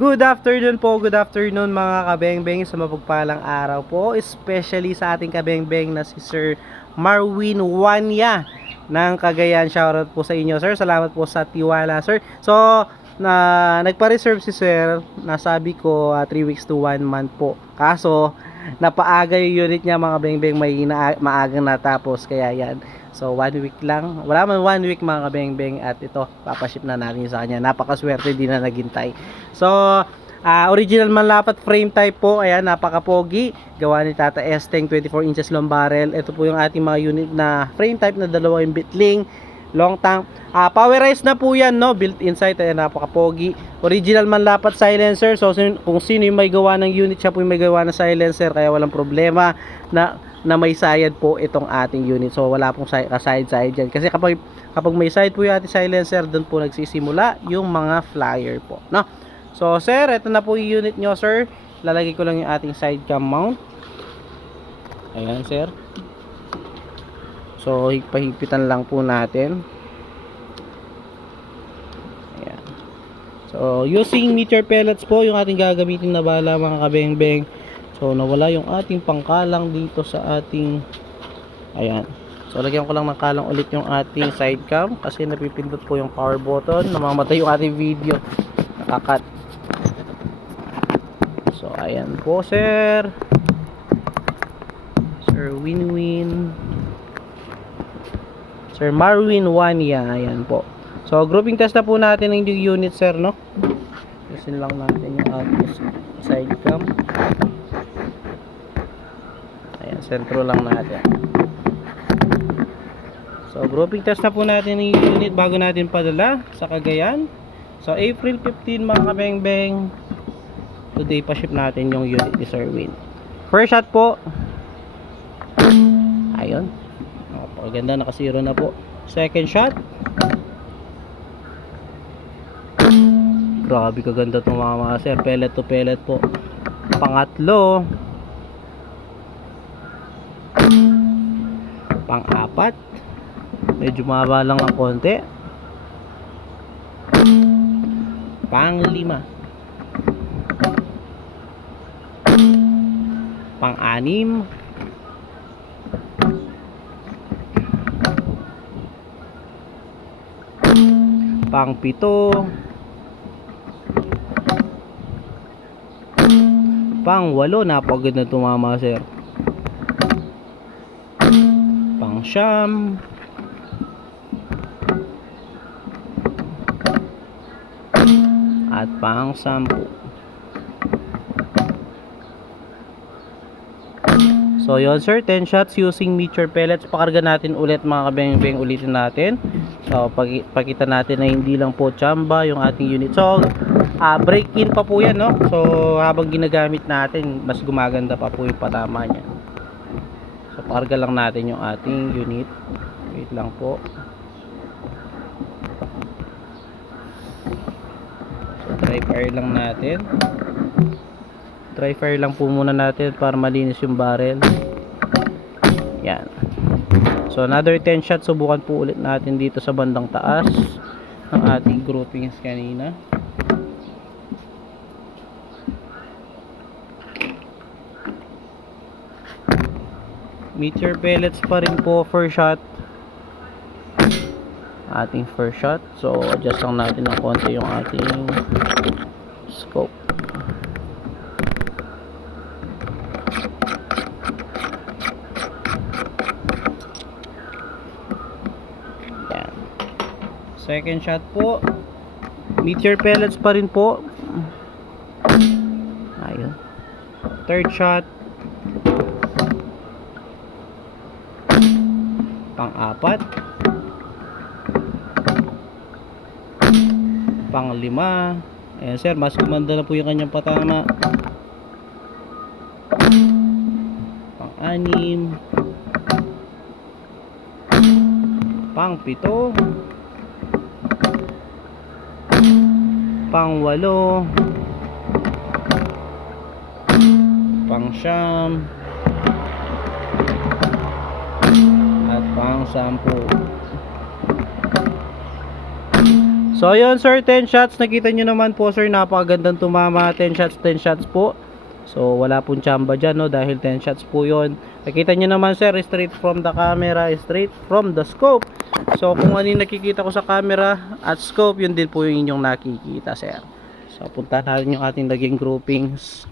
Good afternoon mga kabengbeng sa mapagpalang araw po, especially sa ating kabengbeng na si Sir Marwin Wanya ng Cagayan. Shoutout po sa inyo, sir. Salamat po sa tiwala, sir. So, nagpa-reserve si sir, nasabi ko 3 weeks to 1 month po. Kaso, napaaga yung unit niya mga bengbeng, may maagang natapos, kaya yan. So 1 week lang, wala man 1 week mga kabengbeng, at ito papaship na natin sa kanya. Napakaswerte din na naghintay. So original manlapat frame type po, ayan, napakapogi, gawa ni Tata Esteng, 24 inches long barrel. Ito po yung ating mga unit na frame type na dalawang bitling, long tank, powerized na po yan, no, built inside, ayan, napakapogi. Original manlapat silencer. So kung sino yung may gawa ng unit, siya po yung may gawa ng silencer, kaya walang problema na may sayad po itong ating unit. So wala pong side dyan, kasi kapag may side po yung ating silencer, doon po nagsisimula yung mga flyer po, no. So sir, ito na po yung unit nyo, sir. Lalagay ko lang yung ating side cam mount. Ayan, sir. So pahipitan lang po natin. Ayan. So using meter pellets po yung ating gagamitin na bala mga kabengbeng. So nawala yung ating pangkalang dito sa ating, ayan. So lagyan ko lang ng kalang ulit yung ating side cam, kasi napipindot po yung power button, namamatay yung ating video, nakakat. So ayan po, sir. Sir Winwin, Sir Marwin Wanya, ayan po. So grouping test na po natin yung unit, sir, no. Isin lang natin yung ating side cam. Ayan, sentro lang natin. So grouping test na po natin yung unit bago natin padala sa Cagayan. So April 15 mga kabengbeng, today pa ship natin yung unit ni Sir Win. First shot po, ayun, napakaganda, nakasiro na po. Second shot, grabe kaganda itong mga sir, pellet to pellet po. Pangatlo, pang-apat, medyo mahaba lang ng konti. Pang-lima, pang-anim, pang-pito, pang-walo, napakaganda tumama, sir. Pang-siyam, at pang-sampu. So yun, sir, 10 shots using meter pellets. Pakarga natin ulit mga kabengbeng, ulitin natin. So pakita natin na hindi lang po chamba yung ating unit. So break in pa po yan, no. So habang ginagamit natin, mas gumaganda pa po yung patama niya. So pakarga lang natin yung ating unit. Wait lang po. So dry fire lang natin. Dry fire lang po muna natin para malinis yung barrel. Yan. So another 10 shots, subukan po ulit natin dito sa bandang taas ng ating groupings kanina. Meter pellets pa rin po first shot. Ating first shot. So adjust lang natin ng konti yung ating scope. Second shot po, meter pellets pa rin po. Ayun. Third shot, pang-apat, pang-lima. Ayan, sir, mas gumanda na po yung kanyang patama. Pang-anim, pang-pito, pang-walo, pang-siyam, at pang-sampu. So ayun sir, 10 shots. Nakita nyo naman po sir, napakagandang tumama. 10 shots, 10 shots po. So wala pong tsamba dyan, no, dahil 10 shots po yon. Nakita nyo naman sir, straight from the camera, straight from the scope. So kung ano yung nakikita ko sa camera at scope, yun din po yung inyong nakikita sir. So punta natin yung ating naging groupings.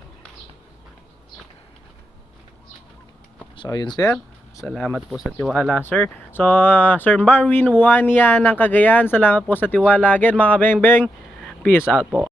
So yun sir, salamat po sa tiwala sir. So Sir Marwin Wanya ng Cagayan, salamat po sa tiwala again mga kabeng-beng. Peace out po.